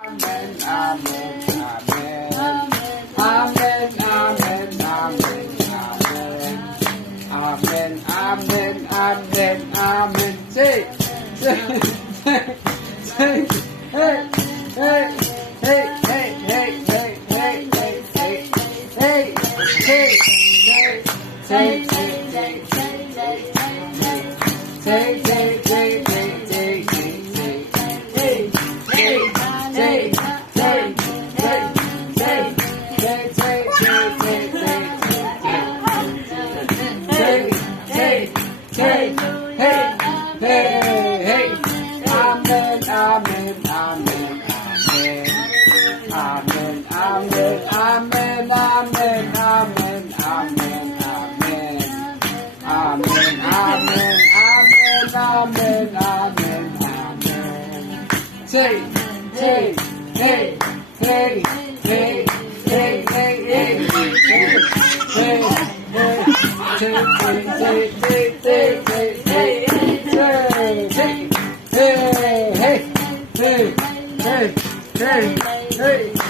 Amen, amen, amen. Amen, amen, amen, amen. Amen, amen, amen, amen. Say, hey, hey, hey, hey, hey, hey, hey, hey, hey, hey, hey, hey, hey, Say, hey, hey, hey, hey, hey, hey, hey, hey, hey, hey,